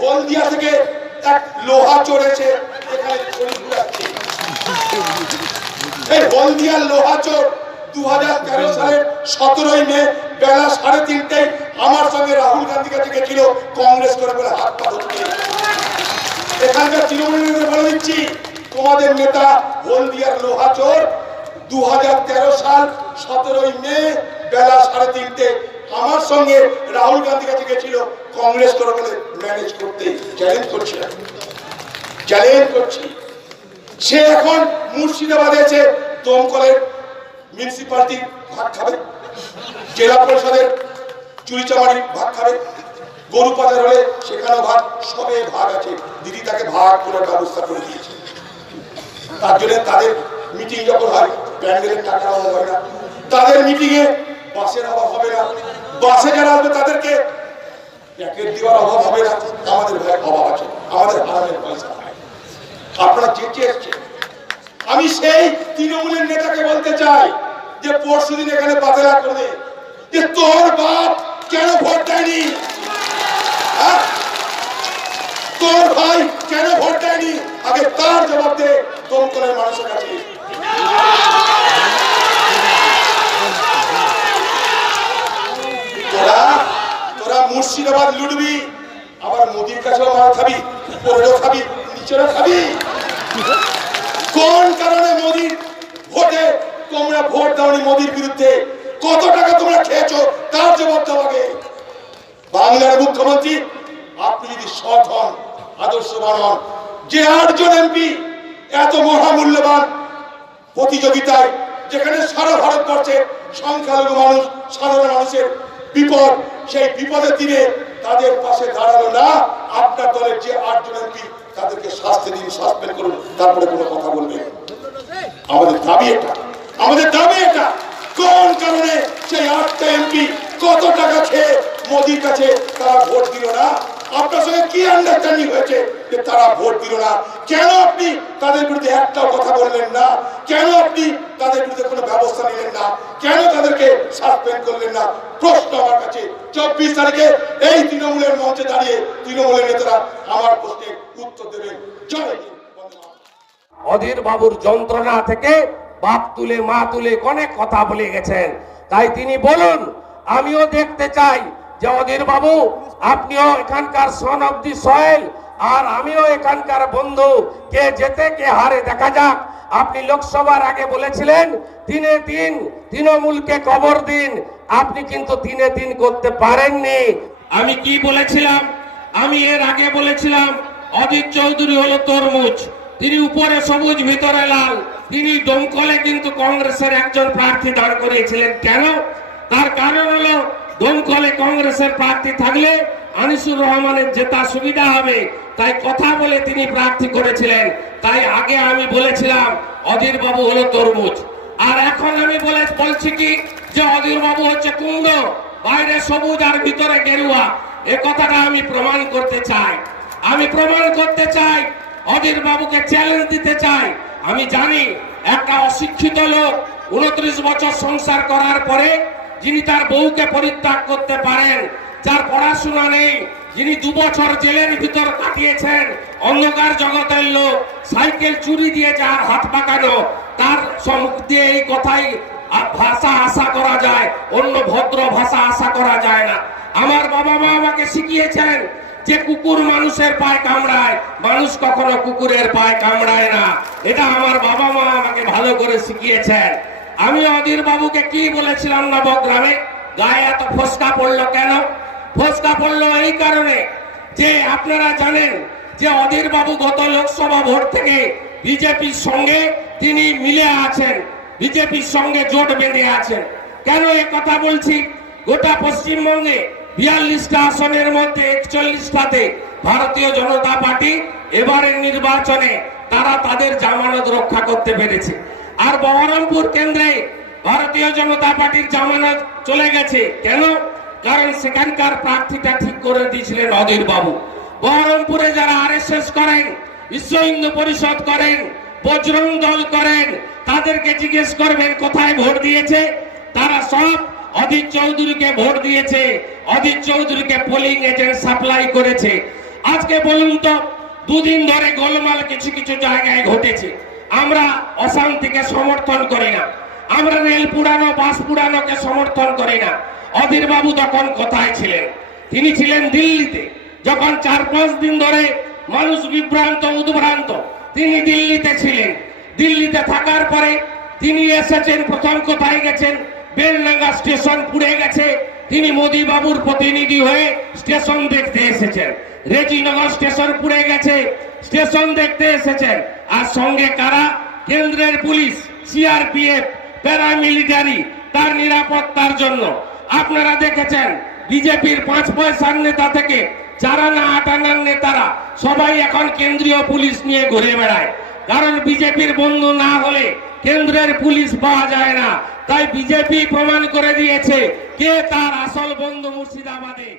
হলদিয়া থেকে এক লোহা চড়েছে, এখানে ছড়ি ঘুরাচ্ছে। এই হলদিয়ার লোহা চোর 2013 সালের 17ই মে বেলা 3:30টায় আমার সঙ্গে রাহুল গান্ধী কাছে গেছিল কংগ্রেস করে বলে হাত পা ধরতে। এখানকার তৃণমূলের বলে দিচ্ছি, তোমাদের নেতা হলদিয়ার লোহা চোর 2013 সাল 17ই মে বেলা 3:30টায় আমার সঙ্গে রাহুল গান্ধী কাছে গেছিল কংগ্রেস করে বলে ম্যানেজ করতে। চ্যালেঞ্জ করছি। সে এখন মুর্শিদাবাদে আছে, দমকলের মিউনিসিপালিটি ভাগ খাবে, জেলা পরিষদের চুরিচামারি ভাগ খাবে, গরু পাচার হলে সেখানেও ভাগ, সবে ভাগ আছে। দিদি তাকে ভাগ করার ব্যবস্থা করে দিয়েছে। তার জন্য তাদের মিটিং যখন হয় প্যান্ডেলের টাকার অভাব হয় না, তাদের মিটিং এ বাসের অভাব হবে না, বাসে যারা আসবে তাদেরকে প্যাকেট দেওয়ার অভাব হবে না। আমাদের ভাই অভাব আছে, আমাদের হারামের পয়সা। আপনারা চেঁচে এসছেন। আমি সেই তৃণমূলের নেতাকে বলতে চাই যে পরশুদিন এখানে বাতেলা করবে যে তোর বাপ কেন ভোট দেয়নি, তোর ভাই কেন ভোট দেয়নি, আগে তার জবাব দে দমকলের মানুষের কাছে। তোরা মুর্শিদাবাদ লুটবি, আবার মোদির কাছেও মার খাবি, উপরেও খাবি, নিচেও খাবি। কোন কারণে মোদির ভোটে তোমরা ভোট দাওনি? মোদির বিরুদ্ধে কত টাকা তোমরা খেয়েছো তার জবাব দাও আগে। বাংলার মুখ্যমন্ত্রী আপনি যদি সৎ হন, আদর্শবান হন, যে 8 জন এমপি এত মহামূল্যবান প্রতিযোগিতায়, যেখানে সারা ভারতবর্ষে সংখ্যালঘু মানুষ, সাধারণ মানুষের বিপদ, সেই বিপদের দিনে তাদের পাশে দাঁড়ালো না। আপনার দলের যে 8 জন এমপি তাদেরকে শাস্তি দিন, সাসপেন্ড করুন, তারপরে কোনো কথা বলবেন। আমাদের দাবি এটা। কোন কারণে সেই 8টা এমপি কত টাকা খেয়ে মোদির কাছে তারা ভোট দিল না? আপনার সঙ্গে কি আন্ডারস্ট্যান্ডিং হয়েছে যে তারা ভোট দিল না? কেন আপনি তাদের বিরুদ্ধে একটাও কথা বললেন না? কেন আপনি তাদের বিরুদ্ধে কোনো ব্যবস্থা নিলেন না? কেন তাদেরকে সাসপেন্ড করলেন না? প্রশ্ন আমার কাছে। 24 তারিখে এই তৃণমূলের মঞ্চে দাঁড়িয়ে তৃণমূলের নেতারা আমার প্রশ্নের উত্তর দেবেন। জয় হিন্দ। অধীর বাবুর যন্ত্রণা থেকে বাপ তুলে মা তুলে অনেক কথা বলে গেছেন, তাই তিনি বলুন। আমিও দেখতে চাই যে অধীর বাবু আপনিও এখানকার সন অফ দি সয়েল, আর আমিও এখানকার বন্ধু, কে জেতে কে হারে দেখা যাক। আপনি লোকসভার আগে বলেছিলেন 3-3 তৃণমূলকে কবর দিন, আপনি কিন্তু 3-3 করতে পারেননি। আমি কি বলেছিলাম? আমি এর আগে বলেছিলাম অজিত চৌধুরী হলো তরমুজ, তিনি উপরে সবুজ ভিতরে লাল। তিনি দমকলে কিন্তু কংগ্রেসের একজন প্রার্থী দাঁড় করিয়েছিলেন। কেন? তার কারণ হলো দমকলে কংগ্রেসের প্রার্থী থাকলে আনিসুর রহমানের জেতা সুবিধা হবে, তাই কথা বলে তিনি প্রার্থী করেছিলেন। তাই আগে আমি বলেছিলাম অধীর বাবু হলো তরমুজ, আর এখন আমি বলছি কি যে অধীর বাবু হচ্ছে কুমড়ো, বাইরে সবুজ আর ভিতরে গেরুয়া। এ কথাটা আমি প্রমাণ করতে চাই। অধীর বাবুকে চ্যালেঞ্জ দিতে চাই। আমি জানি একটা অশিক্ষিত লোক 29 বছর সংসার করার পরে যিনি তার বউকে পরিত্যাগ করতে পারেন, যার পড়াশোনা নেই, যিনি 2 বছর জেলের ভিতর কাটিয়েছেন, অন্ধকার জগতের লোক, সাইকেল চুরি দিয়ে যার হাত পাকানো, তার সম্মুখ দিয়ে এই কথাই ভাষা আশা করা যায়, অন্য ভদ্র ভাষা আশা করা যায় না। আমার বাবা মা আমাকে শিখিয়েছেন যে কুকুর মানুষের পায়ে কামড়ায়, মানুষ কখনো কুকুরের পায়ে কামড়ায় না। এটা আমার বাবা মা আমাকে ভালো করে শিখিয়েছেন। আমি অধীর বাবুকে কি বলেছিলাম নবগ্রামে? গায়ে এত ফোসকা পড়লো কেন? ফোসকা পড়লো এই কারণে যে আপনারা জানেন যে অধীর বাবু গত লোকসভা ভোট থেকে বিজেপির সঙ্গে তিনি মিলে আছেন, বিজেপির সঙ্গে জোট বেঁধে আছেন। কেন এ কথা বলছি? গোটা পশ্চিমবঙ্গে 42টা আসনের মধ্যে 41টাতে ভারতীয় জনতা পার্টি এবারের নির্বাচনে তারা তাদের জামানত রক্ষা করতে পেরেছে। আর বহরমপুর কেন্দ্রে ভারতীয় জনতা পার্টির জামানত চলে গেছে। কেন? কারণ সেখানকার প্রার্থীটা ঠিক করে দিয়েছিলেন অধীর বাবু। বহরমপুরে যারা আরএসএস করেন, বিশ্ব হিন্দু পরিষদ করেন, বজরং দল করেন, তাদেরকে জিজ্ঞেস করবেন কোথায় ভোট দিয়েছে। তারা সব অধীর চৌধুরীকে ভোট দিয়েছে, অধীর চৌধুরীকে পোলিং এজেন্ট সাপ্লাই করেছে। আজকে বলুন তো, দুদিন ধরে গোলমাল কিছু কিছু জায়গায় ঘটেছে। আমরা অশান্তিকে সমর্থন করি না, আমরা রেল পুরানো বাস পুরানোকে সমর্থন করি না। অধীর বাবু তখন কোথায় ছিলেন? তিনি ছিলেন দিল্লিতে। যখন 4-5 দিন ধরে মানুষ বিভ্রান্ত উদ্ভ্রান্ত, তিনি দিল্লিতে ছিলেন। দিল্লিতে থাকার পরে তিনি এসেছেন, প্রথম কোথায় গেছেন? বেলডাঙ্গা স্টেশন পুড়ে গেছে, তিনি মোদী বাবুর প্রতিনিধি হয়ে স্টেশন দেখতে এসেছেন। রেজিনগর স্টেশন পুড়ে গেছে, স্টেশন দেখতে এসেছেন। আর সঙ্গে কারা? কেন্দ্রের পুলিশ, সিআরপিএফ, প্যারামিলিটারি, তার নিরাপত্তার জন্য। আপনারা দেখেছেন বিজেপির 5 পয়সার নেতা থেকে 4 আনা 8 আনার নেতারা সবাই এখন কেন্দ্রীয় পুলিশ নিয়ে ঘুরে বেড়ায়। কারণ বিজেপির বন্ধু না হলে কেন্দ্রের পুলিশ পাওয়া যায় না। তাই বিজেপি প্রমাণ করে দিয়েছে কে তার আসল বন্ধু মুর্শিদাবাদে।